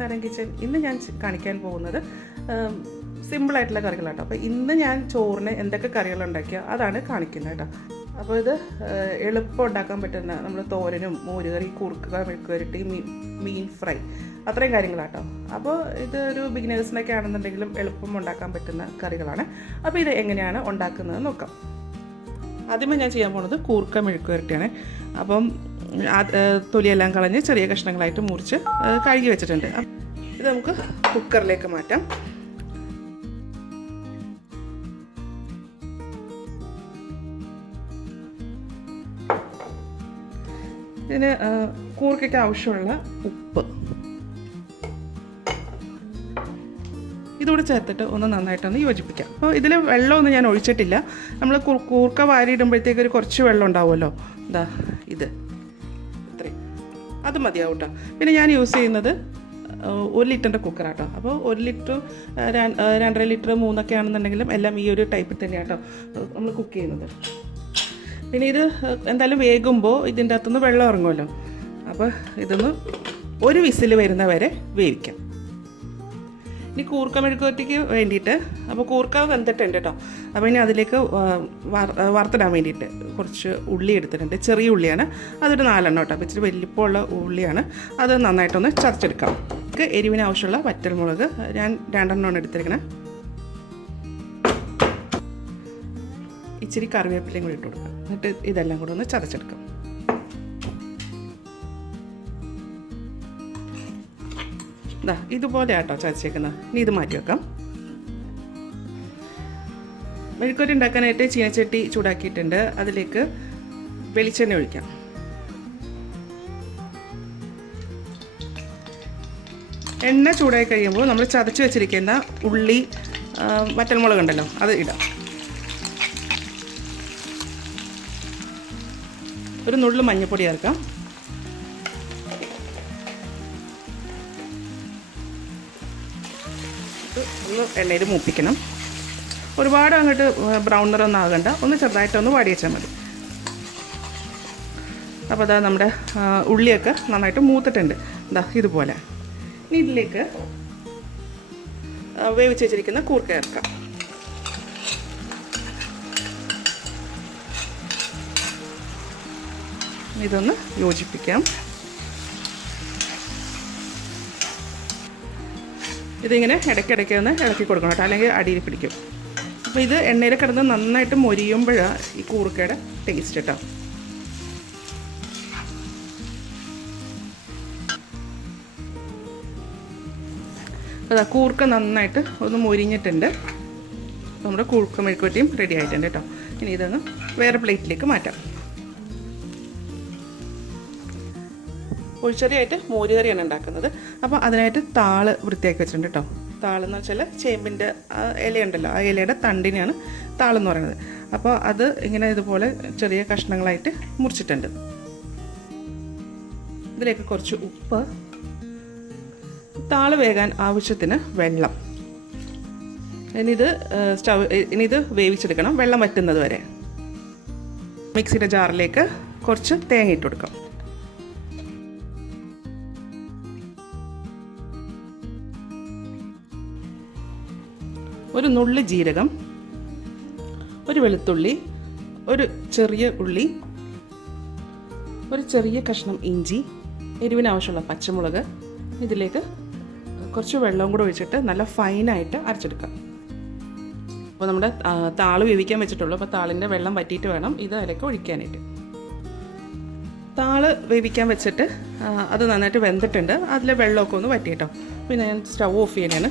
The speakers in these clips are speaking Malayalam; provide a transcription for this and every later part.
നാടൻ കിച്ചൻ. ഇന്ന് ഞാൻ കാണിക്കാൻ പോകുന്നത് സിമ്പിളായിട്ടുള്ള കറികളാട്ടോ. അപ്പോൾ ഇന്ന് ഞാൻ ചോറിന് എന്തൊക്കെ കറികളുണ്ടാക്കിയോ അതാണ് കാണിക്കുന്നത് കേട്ടോ. അപ്പോൾ ഇത് എളുപ്പം ഉണ്ടാക്കാൻ പറ്റുന്ന നമ്മൾ തോരനും മോരുകറി, കുറുക്കുക, മെഴുക്കുവരട്ടി, മീൻ ഫ്രൈ, അത്രയും കാര്യങ്ങളാട്ടോ. അപ്പോൾ ഇതൊരു ബിഗിനേഴ്സിനൊക്കെ ആണെന്നുണ്ടെങ്കിലും എളുപ്പം ഉണ്ടാക്കാൻ പറ്റുന്ന കറികളാണ്. അപ്പോൾ ഇത് എങ്ങനെയാണ് ഉണ്ടാക്കുന്നത് നോക്കാം. ആദ്യമേ ഞാൻ ചെയ്യാൻ പോകുന്നത് കൂർക്ക മെഴുക്കുവരട്ടിയാണ്. അപ്പം തൊലിയെല്ലാം കളഞ്ഞ് ചെറിയ കഷ്ണങ്ങളായിട്ട് മുറിച്ച് കഴുകി വെച്ചിട്ടുണ്ട്. ഇത് നമുക്ക് കുക്കറിലേക്ക് മാറ്റാം. ഇതിന് കൂർക്കയ്ക്ക് ആവശ്യമുള്ള ഉപ്പ് ഇതുകൂടെ ചേർത്തിട്ട് ഒന്ന് നന്നായിട്ടൊന്ന് യോജിപ്പിക്കാം. അപ്പോൾ ഇതിൽ വെള്ളമൊന്നും ഞാൻ ഒഴിച്ചിട്ടില്ല. നമ്മൾ കൂർക്ക വാരിയിടുമ്പോഴത്തേക്ക് ഒരു കുറച്ച് വെള്ളം ഉണ്ടാവുമല്ലോ, ഇതാ ഇത് ഇത്രയും, അത് മതിയാവും കേട്ടോ. പിന്നെ ഞാൻ യൂസ് ചെയ്യുന്നത് 1 ലിറ്ററിൻ്റെ കുക്കറാട്ടോ. അപ്പോൾ 1 ലിറ്റർ 2.5 ലിറ്റർ 3 ആണെന്നുണ്ടെങ്കിലും എല്ലാം ഈ ഒരു ടൈപ്പിൽ തന്നെയാണ് കേട്ടോ നമ്മൾ കുക്ക് ചെയ്യുന്നത്. പിന്നെ ഇത് എന്തായാലും വേകുമ്പോൾ ഇതിൻ്റെ അകത്തുനിന്ന് വെള്ളം ഇറങ്ങുമല്ലോ. അപ്പോൾ ഇതൊന്ന് ഒരു വിസിൽ വരുന്ന വരെ വേവിക്കാം. ഇനി കൂർക്ക മെഴുക്കുവരട്ടിക്ക് വേണ്ടിയിട്ട്, അപ്പോൾ കൂർക്ക വെന്തിട്ടുണ്ട് കേട്ടോ. അപ്പോൾ ഇനി അതിലേക്ക് വറുത്തിടാൻ വേണ്ടിയിട്ട് കുറച്ച് ഉള്ളി എടുത്തിട്ടുണ്ട്. ചെറിയ ഉള്ളിയാണ്, അതൊരു 4 കേട്ടോ. അപ്പോൾ ഇച്ചിരി വലിപ്പമുള്ള ഉള്ളിയാണ്. അത് നന്നായിട്ടൊന്ന് ചതച്ചെടുക്കാം. എരിവിന് ആവശ്യമുള്ള വറ്റൽമുളക് ഞാൻ 2 എടുത്തിരിക്കണം. ഇച്ചിരി കറിവേപ്പിലയും കൂടി ഇട്ട് കൊടുക്കാം. എന്നിട്ട് ഇതെല്ലാം കൂടെ ഒന്ന് ചതച്ചെടുക്കാം. ഇതാ ഇതുപോലെ ആട്ടോ ചതച്ചേക്കുന്നത്. ഇനി ഇത് മാറ്റി വെക്കാം. മെഴുക്കുവരട്ടി ഉണ്ടാക്കാനായിട്ട് ചീനച്ചട്ടി ചൂടാക്കിയിട്ടുണ്ട്. അതിലേക്ക് വെളിച്ചെണ്ണ ഒഴിക്കാം. എണ്ണ ചൂടായി കഴിയുമ്പോൾ നമ്മൾ ചതച്ച് വെച്ചിരിക്കുന്ന ഉള്ളി, വറ്റൽമുളക് ഉണ്ടല്ലോ, അത് ഇടാം. ഒരു നുള്ളു മഞ്ഞൾപ്പൊടി ചേർക്കാം. ഒന്ന് എണ്ണയിൽ മൂപ്പിക്കണം. ഒരുപാട് അങ്ങോട്ട് ബ്രൗൺ നിറമൊന്നും ആകണ്ട, ഒന്ന് ചെറുതായിട്ടൊന്ന് വാടി വെച്ചാൽ മതി. അപ്പോൾ അതാ നമ്മുടെ ഉള്ളിയൊക്കെ നന്നായിട്ട് മൂത്തിട്ടുണ്ട്. എന്താ ഇതുപോലെ. ഇനി ഇതിലേക്ക് വേവിച്ച് വെച്ചിരിക്കുന്ന കൂർക്ക ചേർക്കാം. ഇതൊന്ന് യോജിപ്പിക്കാം. ഇതിങ്ങനെ ഇടയ്ക്കിടയ്ക്ക് ഒന്ന് ഇളക്കി കൊടുക്കണം കേട്ടോ, അല്ലെങ്കിൽ അടിയിൽ പിടിക്കും. അപ്പോൾ ഇത് എണ്ണയിൽ കിടന്ന് നന്നായിട്ട് മൊരിയുമ്പോഴാണ് ഈ കൂർക്കയുടെ ടേസ്റ്റ് കേട്ടോ. അതാ കൂർക്ക നന്നായിട്ട് ഒന്ന് മൊരിഞ്ഞിട്ടുണ്ട്. നമ്മുടെ കൂർക്ക മെഴുക്കുവരട്ടിയും റെഡി ആയിട്ടുണ്ട് കേട്ടോ. ഇനി ഇതൊന്ന് വേറെ പ്ലേറ്റിലേക്ക് മാറ്റാം. ഒഴിച്ചറിയായിട്ട് മോരുകറിയാണ് ഉണ്ടാക്കുന്നത്. അപ്പോൾ അതിനായിട്ട് താള് വൃത്തിയാക്കി വെച്ചിട്ടുണ്ട് കേട്ടോ. താളെന്ന് വെച്ചാൽ ചേമ്പിൻ്റെ ഇലയുണ്ടല്ലോ, ആ ഇലയുടെ തണ്ടിനെയാണ് താളെന്ന് പറയുന്നത്. അപ്പോൾ അത് ഇങ്ങനെ ഇതുപോലെ ചെറിയ കഷ്ണങ്ങളായിട്ട് മുറിച്ചിട്ടുണ്ട്. ഇതിലേക്ക് കുറച്ച് ഉപ്പ്, താള് വേകാൻ ആവശ്യത്തിന് വെള്ളം. ഇനിയിത് വേവിച്ചെടുക്കണം, വെള്ളം വറ്റുന്നത് വരെ. മിക്സിയുടെ ജാറിലേക്ക് കുറച്ച് തേങ്ങ ഇട്ട് കൊടുക്കാം. ഒരു നുള്ളി ജീരകം, ഒരു വെളുത്തുള്ളി, ഒരു ചെറിയ ഉള്ളി, ഒരു ചെറിയ കഷ്ണം ഇഞ്ചി, എരിവിനാവശ്യമുള്ള പച്ചമുളക്. ഇതിലേക്ക് കുറച്ച് വെള്ളവും കൂടെ ഒഴിച്ചിട്ട് നല്ല ഫൈനായിട്ട് അരച്ചെടുക്കാം. അപ്പോൾ നമ്മുടെ താള് വേവിക്കാൻ വെച്ചിട്ടുള്ളൂ. അപ്പോൾ താളിൻ്റെ വെള്ളം വറ്റിയിട്ട് വേണം ഇത് അതിലേക്ക് ഒഴിക്കാനായിട്ട്. താള് വേവിക്കാൻ വെച്ചിട്ട് അത് നന്നായിട്ട് വെന്തിട്ടുണ്ട്. അതിലെ വെള്ളമൊക്കെ ഒന്ന് വറ്റിയിട്ടോ. പിന്നെ ഞാൻ സ്റ്റൗ ഓഫ് ചെയ്യാനാണ്.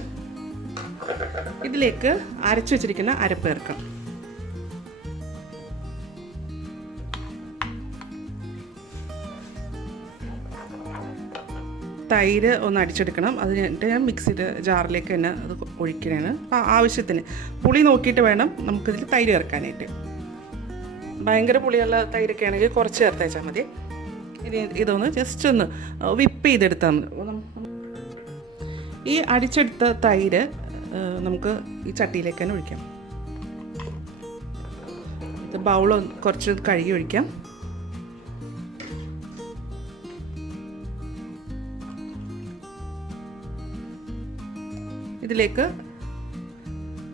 ഇതിലേക്ക് അരച്ചു വെച്ചിരിക്കുന്ന അരപ്പ് ചേർക്കാം. തൈര് ഒന്ന് അടിച്ചെടുക്കണം. അത് ഞാൻ മിക്സിയുടെ ജാറിലേക്ക് തന്നെ അത് ഒഴിക്കണേന്. ആവശ്യത്തിന് പുളി നോക്കിയിട്ട് വേണം നമുക്കിതിൽ തൈര് ചേർക്കാനായിട്ട്. ഭയങ്കര പുളിയുള്ള തൈരൊക്കെ ആണെങ്കിൽ കുറച്ച് ചേർത്തേച്ചാൽ മതി. ഇനി ഇതൊന്ന് ജസ്റ്റ് ഒന്ന് വിപ്പ് ചെയ്തെടുത്താൽ മതി. ഈ അടിച്ചെടുത്ത തൈര് നമുക്ക് ഈ ചട്ടിയിലേക്ക് തന്നെ ഒഴിക്കാം. ബൗൾ കുറച്ച് കഴുകി ഒഴിക്കാം. ഇതിലേക്ക്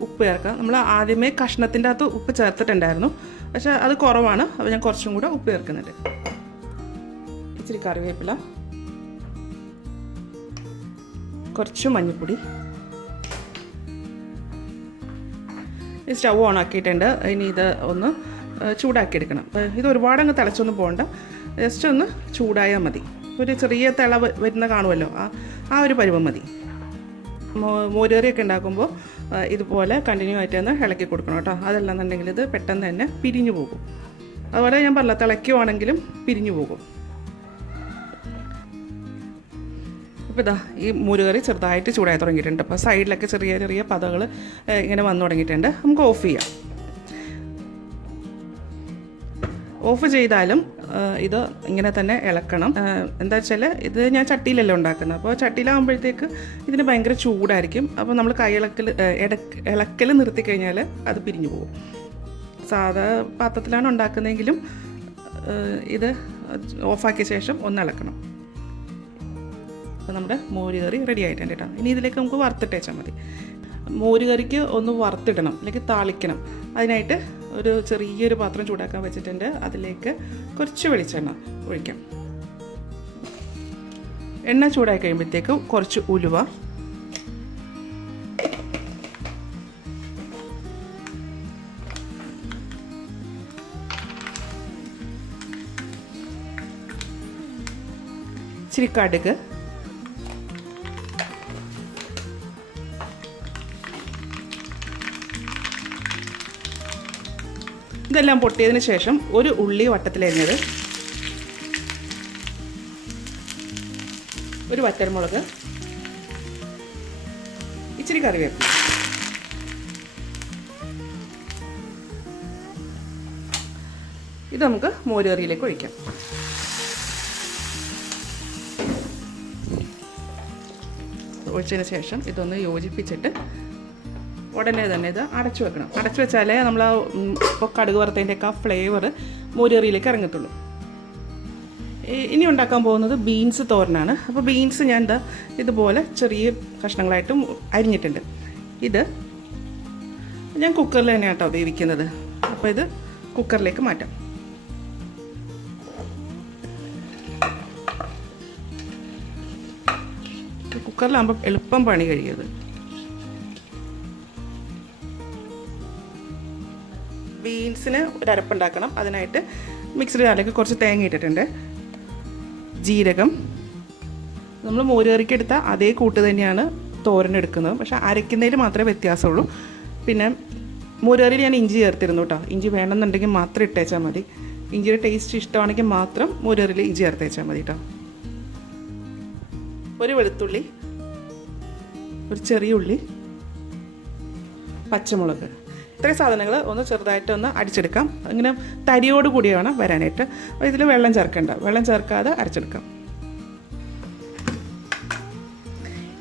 ഉപ്പ് ചേർക്കാം. നമ്മൾ ആദ്യമേ കഷ്ണത്തിൻ്റെ അകത്ത് ഉപ്പ് ചേർത്തിട്ടുണ്ടായിരുന്നു, പക്ഷേ അത് കുറവാണ്. അപ്പോൾ ഞാൻ കുറച്ചും കൂടെ ഉപ്പ് ചേർക്കുന്നുണ്ട്. ഇച്ചിരി കറിവേപ്പില, കുറച്ച് മഞ്ഞൾപ്പൊടി. ഈ സ്റ്റൗ ഓൺ ആക്കിയിട്ടുണ്ട്. ഇനി ഇത് ഒന്ന് ചൂടാക്കിയെടുക്കണം. ഇത് ഒരുപാട് അങ്ങ് തിളച്ചൊന്നും പോകണ്ട, ജസ്റ്റ് ഒന്ന് ചൂടായാൽ മതി. ഒരു ചെറിയ തിള വരുന്ന കാണുമല്ലോ, ആ ഒരു പരുവം മതി. മോരുകറിയൊക്കെ ഉണ്ടാക്കുമ്പോൾ ഇതുപോലെ കണ്ടിന്യൂ ആയിട്ട് തന്നെ ഇളക്കി കൊടുക്കണം കേട്ടോ. അതല്ലാന്നുണ്ടെങ്കിൽ ഇത് പെട്ടെന്ന് തന്നെ പിരിഞ്ഞു പോകും. അതുപോലെ ഞാൻ പറഞ്ഞില്ല, തിളയ്ക്കുവാണെങ്കിലും പിരിഞ്ഞു പോകും. അപ്പോൾ ഇതാ ഈ മോരുകറി ചെറുതായിട്ട് ചൂടായി തുടങ്ങിയിട്ടുണ്ട്. അപ്പോൾ സൈഡിലൊക്കെ ചെറിയ ചെറിയ പതകൾ ഇങ്ങനെ വന്നു തുടങ്ങിയിട്ടുണ്ട്. നമുക്ക് ഓഫ് ചെയ്യാം. ഓഫ് ചെയ്താലും ഇത് ഇങ്ങനെ തന്നെ ഇളക്കണം. എന്താ വെച്ചാൽ ഇത് ഞാൻ ചട്ടിയിലല്ലേ ഉണ്ടാക്കുന്നത്. അപ്പോൾ ചട്ടിയിലാകുമ്പോഴത്തേക്ക് ഇതിന് ഭയങ്കര ചൂടായിരിക്കും. അപ്പോൾ നമ്മൾ ഇളക്കൽ നിർത്തിക്കഴിഞ്ഞാൽ അത് പിരിഞ്ഞു പോകും. സാധാ പാത്രത്തിലാണ് ഉണ്ടാക്കുന്നതെങ്കിലും ഇത് ഓഫാക്കിയ ശേഷം ഒന്ന് ഇളക്കണം. അപ്പോൾ നമ്മുടെ മോരുകറി റെഡി ആയിട്ടുണ്ട് കേട്ടോ. ഇനി ഇതിലേക്ക് നമുക്ക് വറുത്തിട്ടേച്ചാൽ മതി. മോരുകറിക്ക് ഒന്ന് വറുത്തിടണം, അല്ലെങ്കിൽ താളിക്കണം. അതിനായിട്ട് ഒരു ചെറിയൊരു പാത്രം ചൂടാക്കാൻ വെച്ചിട്ടുണ്ട്. അതിലേക്ക് കുറച്ച് വെളിച്ചെണ്ണ ഒഴിക്കാം. എണ്ണ ചൂടായി കഴിയുമ്പോഴത്തേക്കും കുറച്ച് ഉലുവ, ഇച്ചിരി കടുക്, ഇതെല്ലാം പൊട്ടിയതിന് ശേഷം ഒരു ഉള്ളി വട്ടത്തിലരിഞ്ഞത്, ഒരു വറ്റൽമുളക്, ഇച്ചിരി കറിവേപ്പില, ഇത് നമുക്ക് മോരുകറിയിലേക്ക് ഒഴിക്കാം. ഒഴിച്ചതിന് ശേഷം ഇതൊന്ന് യോജിപ്പിച്ചിട്ട് ഉടനെ തന്നെ ഇത് അടച്ചു വെക്കണം. അടച്ചു വെച്ചാലേ നമ്മൾ ഇപ്പോൾ കടുക് വറുത്തതിൻ്റെയൊക്കെ ആ ഫ്ലേവർ മോരുകറിയിലേക്ക് ഇറങ്ങത്തുള്ളൂ. ഇനി ഉണ്ടാക്കാൻ പോകുന്നത് ബീൻസ് തോരനാണ്. അപ്പോൾ ബീൻസ് ഞാൻ ഇതുപോലെ ചെറിയ കഷ്ണങ്ങളായിട്ടും അരിഞ്ഞിട്ടുണ്ട്. ഇത് ഞാൻ കുക്കറിൽ തന്നെയാണ് കേട്ടോ വേവിക്കുന്നത്. അപ്പോൾ ഇത് കുക്കറിലേക്ക് മാറ്റാം. കുക്കറിലാകുമ്പോൾ എളുപ്പം പണി കഴിയുന്നത്. ബീൻസിന് ഒരു അരപ്പുണ്ടാക്കണം. അതിനായിട്ട് മിക്സിഡ് ജാറിലേക്ക് കുറച്ച് തേങ്ങ ഇട്ടിട്ടുണ്ട്, ജീരകം. നമ്മൾ മോരുകറിക്ക് എടുത്ത അതേ കൂട്ട് തന്നെയാണ് തോരനെടുക്കുന്നത്, പക്ഷേ അരയ്ക്കുന്നതിൽ മാത്രമേ വ്യത്യാസമുള്ളൂ. പിന്നെ മോരുകറിയിൽ ഞാൻ ഇഞ്ചി ചേർത്തിരുന്നു കേട്ടോ. ഇഞ്ചി വേണമെന്നുണ്ടെങ്കിൽ മാത്രം ഇട്ടേച്ചാൽ മതി. ഇഞ്ചിയുടെ ടേസ്റ്റ് ഇഷ്ടമാണെങ്കിൽ മാത്രം മോരുകറിയിൽ ഇഞ്ചി ചേർത്തേച്ചാൽ മതി കേട്ടോ. ഒരു വെളുത്തുള്ളി, ഒരു ചെറിയ ഉള്ളി, പച്ചമുളക്. ഇത്രയും സാധനങ്ങൾ ഒന്ന് ചെറുതായിട്ടൊന്ന് അടിച്ചെടുക്കാം. ഇങ്ങനെ തരിയോട് കൂടി വേണം വരാനായിട്ട്. അപ്പോൾ ഇതിൽ വെള്ളം ചേർക്കണ്ട, വെള്ളം ചേർക്കാതെ അരച്ചെടുക്കാം.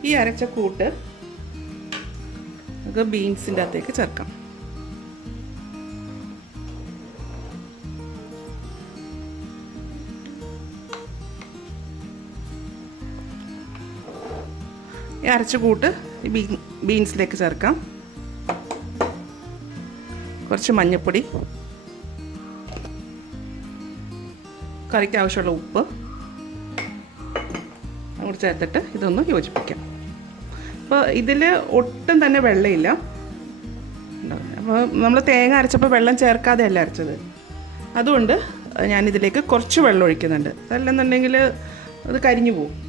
ഈ അരച്ച കൂട്ട് നമുക്ക് ബീൻസിൻ്റെ അകത്തേക്ക് ചേർക്കാം. ഈ അരച്ച കൂട്ട് ബീൻസിലേക്ക് ചേർക്കാം. കുറച്ച് മഞ്ഞൾപ്പൊടി, കറിക്ക് ആവശ്യമുള്ള ഉപ്പ് അങ്ങോട്ട് ചേർത്തിട്ട് ഇതൊന്ന് യോജിപ്പിക്കാം. അപ്പോൾ ഇതിൽ ഒട്ടും തന്നെ വെള്ളമില്ല. അപ്പോൾ നമ്മൾ തേങ്ങ അരച്ചപ്പോൾ വെള്ളം ചേർക്കാതെ അല്ല അരച്ചത്. അതുകൊണ്ട് ഞാനിതിലേക്ക് കുറച്ച് വെള്ളം ഒഴിക്കുന്നുണ്ട്. അതല്ലെന്നുണ്ടെങ്കിൽ അത് കരിഞ്ഞു പോകും.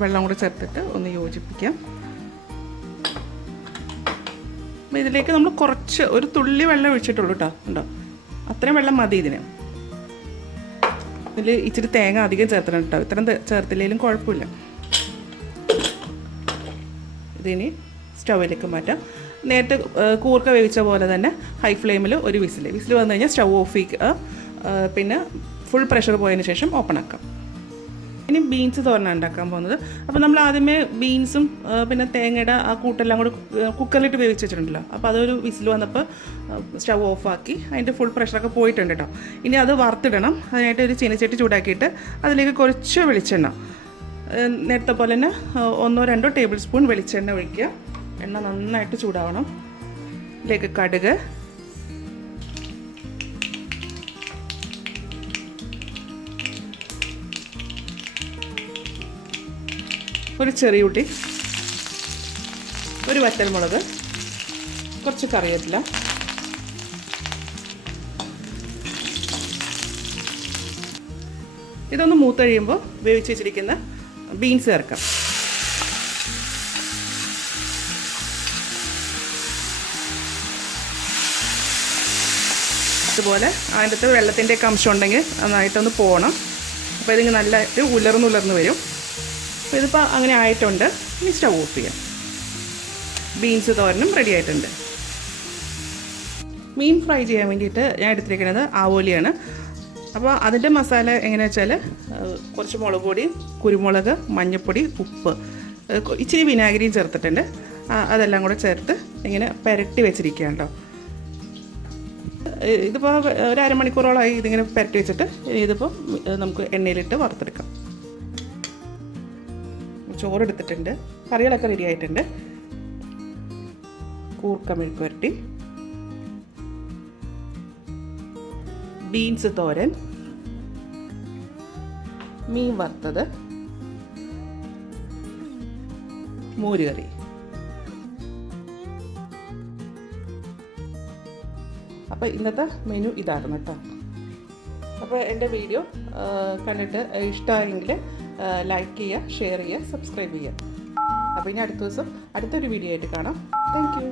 വെള്ളം കൂടെ ചേർത്തിട്ട് ഒന്ന് യോജിപ്പിക്കാം. അപ്പോൾ ഇതിലേക്ക് നമ്മൾ കുറച്ച് ഒരു തുള്ളി വെള്ളം ഒഴിച്ചിട്ടുള്ളൂ കേട്ടോ. ഉണ്ടോ, അത്രയും വെള്ളം മതി ഇതിന്. ഇതിൽ ഇച്ചിരി തേങ്ങ അധികം ചേർത്തിട്ടുണ്ട് കേട്ടോ. ഇത്രയും ചേർത്തില്ലെങ്കിലും കുഴപ്പമില്ല. ഇതിനി സ്റ്റൗവിലേക്ക് മാറ്റാം. നേരത്തെ കൂർക്ക വേവിച്ച പോലെ തന്നെ ഹൈ ഫ്ലെയിമിൽ ഒരു വിസിൽ വന്നു കഴിഞ്ഞാൽ സ്റ്റൗ ഓഫ് ചെയ്യുക. പിന്നെ ഫുൾ പ്രഷർ പോയതിന് ശേഷം ഓപ്പൺ ആക്കാം. ഇനി ബീൻസ് തോരനാണ് ഉണ്ടാക്കാൻ പോകുന്നത്. അപ്പോൾ നമ്മൾ ആദ്യമേ ബീൻസും പിന്നെ തേങ്ങയുടെ ആ കൂട്ടെല്ലാം കൂടി കുക്കറിലിട്ട് വേവിച്ച് വെച്ചിട്ടുണ്ടല്ലോ. അപ്പോൾ അതൊരു വിസിൽ വന്നപ്പോൾ സ്റ്റൗ ഓഫാക്കി അതിൻ്റെ ഫുൾ പ്രഷറൊക്കെ പോയിട്ടുണ്ട് കേട്ടോ. ഇനി അത് വറുത്തിടണം. അതിനായിട്ട് ഒരു ചീനച്ചട്ടി ചൂടാക്കിയിട്ട് അതിലേക്ക് കുറച്ച് വെളിച്ചെണ്ണ, നേരത്തെ പോലെ തന്നെ 1-2 ടേബിൾ സ്പൂൺ വെളിച്ചെണ്ണ ഒഴിക്കുക. എണ്ണ നന്നായിട്ട് ചൂടാവണം. ഇതിലേക്ക് കടുക്, ഒരു ചെറിയ ഉള്ളി, ഒരു വറ്റൽമുളക്, കുറച്ച് കറിവേപ്പില, ഇതൊന്ന് മൂത്ത് കഴിയുമ്പോൾ വേവിച്ച് വെച്ചിരിക്കുന്ന ബീൻസ് ചേർക്കാം. അതുപോലെ അതിൻ്റെ വെള്ളത്തിൻ്റെ ഒക്കെ അംശം ഉണ്ടെങ്കിൽ നന്നായിട്ടൊന്ന് പോകണം. അപ്പോൾ ഇതിങ്ങനെ നല്ലതായിട്ട് ഉലർന്നുലർന്ന് വരും. അപ്പോൾ ഇതിപ്പോൾ അങ്ങനെ ആയിട്ടുണ്ട്. ഇനി സ്റ്റവ് ഓഫ് ചെയ്യാം. ബീൻസ് തോരനും റെഡി ആയിട്ടുണ്ട്. മീൻ ഫ്രൈ ചെയ്യാൻ വേണ്ടിയിട്ട് ഞാൻ എടുത്തിരിക്കുന്നത് ആവോലിയാണ്. അപ്പോൾ അതിൻ്റെ മസാല എങ്ങനെയാണെന്ന് വെച്ചാൽ കുറച്ച് മുളക് പൊടി, കുരുമുളക്, മഞ്ഞൾപ്പൊടി, ഉപ്പ്, ഇച്ചിരി വിനാഗിരിയും ചേർത്തിട്ടുണ്ട്. അതെല്ലാം കൂടെ ചേർത്ത് ഇങ്ങനെ പുരട്ടി വെച്ചിരിക്കുകയാണ് കേട്ടോ. ഇതിപ്പോൾ ഒരു അരമണിക്കൂറോളമായി ഇതിങ്ങനെ പുരട്ടി വെച്ചിട്ട് ഇതിപ്പോൾ നമുക്ക് എണ്ണയിലിട്ട് വറുത്തെടുക്കാം. ചോറെടുത്തിട്ടുണ്ട്. കറികളൊക്കെ റെഡി ആയിട്ടുണ്ട്. കൂർക്ക മെഴുക്ക് പുരട്ടി, ബീൻസ് തോരൻ, മീൻ വറുത്തത്, മോരുകറി. അപ്പോൾ ഇന്നത്തെ മെനു ഇതായിരുന്നു കേട്ടോ. അപ്പോൾ എൻ്റെ വീഡിയോ കണ്ടിട്ട് ഇഷ്ടമായെങ്കിൽ ലൈക്ക് ചെയ്യുക, ഷെയർ ചെയ്യുക, സബ്സ്ക്രൈബ് ചെയ്യുക. അപ്പോൾ ഇനി അടുത്ത ദിവസം അടുത്തൊരു വീഡിയോ ആയിട്ട് കാണാം. Thank you.